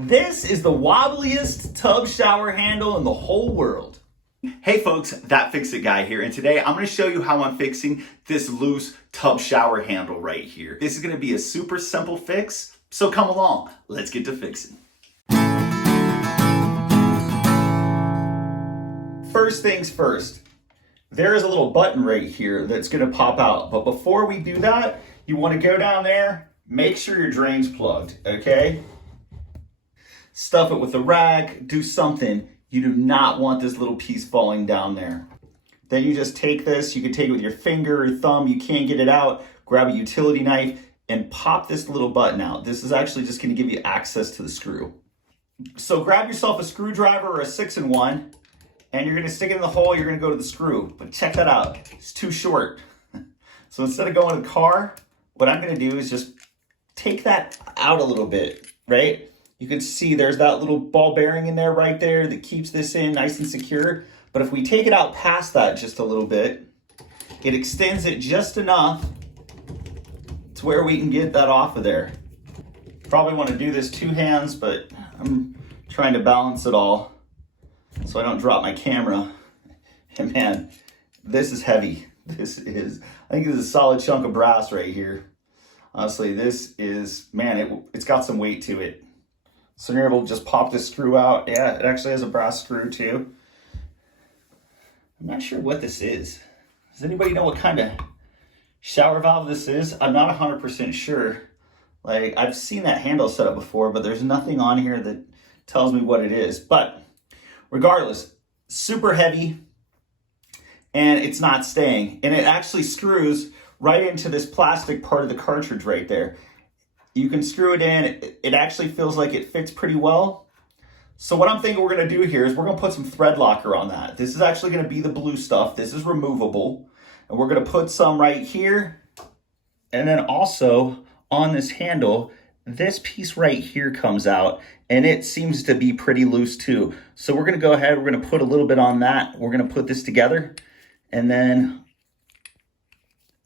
This is the wobbliest tub shower handle in the whole world. Hey folks, That Fix It Guy here, and today I'm going to show you how I'm fixing this loose tub shower handle right here. This is going to be a super simple fix, so come along, let's get to fixing. First things first, there is a little button right here that's going to pop out, but before we do that, you want to go down there, make sure your drain's plugged, okay? Stuff it with a rag, do something. You do not want this little piece falling down there. Then you just take this, you can take it with your finger or thumb, you can't get it out, grab a utility knife and pop this little button out. This is actually just gonna give you access to the screw. So grab yourself a screwdriver or a 6-in-1 and you're gonna stick it in the hole, you're gonna go to the screw. But check that out, it's too short. So instead of going to the car, what I'm gonna do is just take that out a little bit, right? You can see there's that little ball bearing in there right there that keeps this in nice and secure. But if we take it out past that just a little bit, it extends it just enough to where we can get that off of there. Probably want to do this two hands, but I'm trying to balance it all so I don't drop my camera. And man, this is heavy. I think this is a solid chunk of brass right here. Honestly, this is, man, it's got some weight to it. So you're able to just pop this screw out. Yeah, it actually has a brass screw too. I'm not sure what this is. Does anybody know what kind of shower valve this is? I'm not 100% sure. Like, I've seen that handle set up before, but there's nothing on here that tells me what it is. But regardless, super heavy and it's not staying. And it actually screws right into this plastic part of the cartridge right there. You can screw it in. It actually feels like it fits pretty well. So what I'm thinking we're going to do here is we're going to put some thread locker on that. This is actually going to be the blue stuff. This is removable. And we're going to put some right here. And then also on this handle, this piece right here comes out and it seems to be pretty loose too. So we're going to go ahead. We're going to put a little bit on that. We're going to put this together and then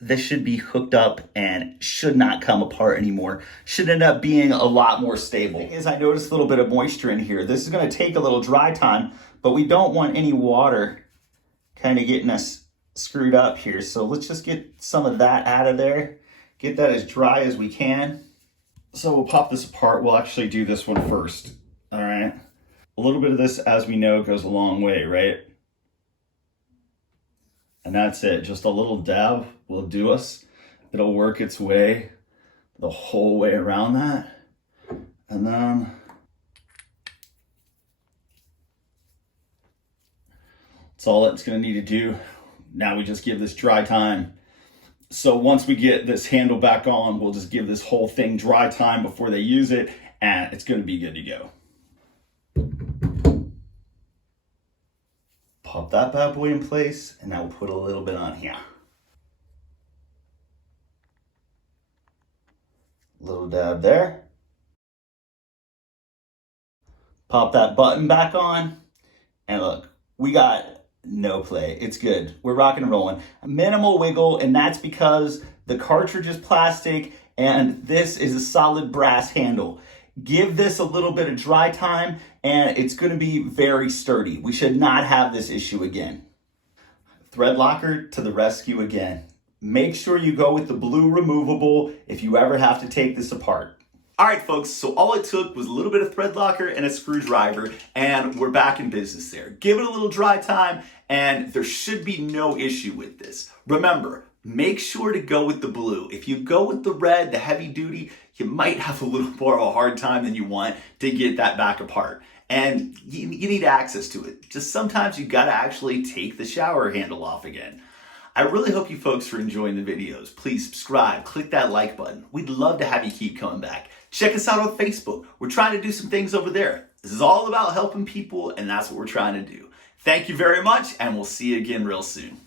this should be hooked up and should not come apart anymore. Should end up being a lot more stable. The thing is, I noticed a little bit of moisture in here. This is gonna take a little dry time, but we don't want any water kind of getting us screwed up here. So let's just get some of that out of there. Get that as dry as we can. So we'll pop this apart. We'll actually do this one first, all right? A little bit of this, as we know, goes a long way, right? And that's it, just a little dab will do us. It'll work its way the whole way around that. And then that's all it's gonna need to do. Now we just give this dry time. So once we get this handle back on, we'll just give this whole thing dry time before they use it, and it's gonna be good to go. Pop that bad boy in place, and now we'll put a little bit on here. Little dab there. Pop that button back on, and look, we got no play. It's good. We're rocking and rolling. Minimal wiggle, and that's because the cartridge is plastic, and this is a solid brass handle. Give this a little bit of dry time and it's going to be very sturdy. We should not have this issue again. Thread locker to the rescue again. Make sure you go with the blue removable if you ever have to take this apart. All right, folks, so all it took was a little bit of thread locker and a screwdriver, and we're back in business there. Give it a little dry time, and there should be no issue with this. Remember, make sure to go with the blue. If you go with the red, the heavy duty, you might have a little more of a hard time than you want to get that back apart. And you need access to it. Just sometimes you gotta actually take the shower handle off again. I really hope you folks are enjoying the videos. Please subscribe, click that like button. We'd love to have you keep coming back. Check us out on Facebook. We're trying to do some things over there. This is all about helping people, and that's what we're trying to do. Thank you very much, and we'll see you again real soon.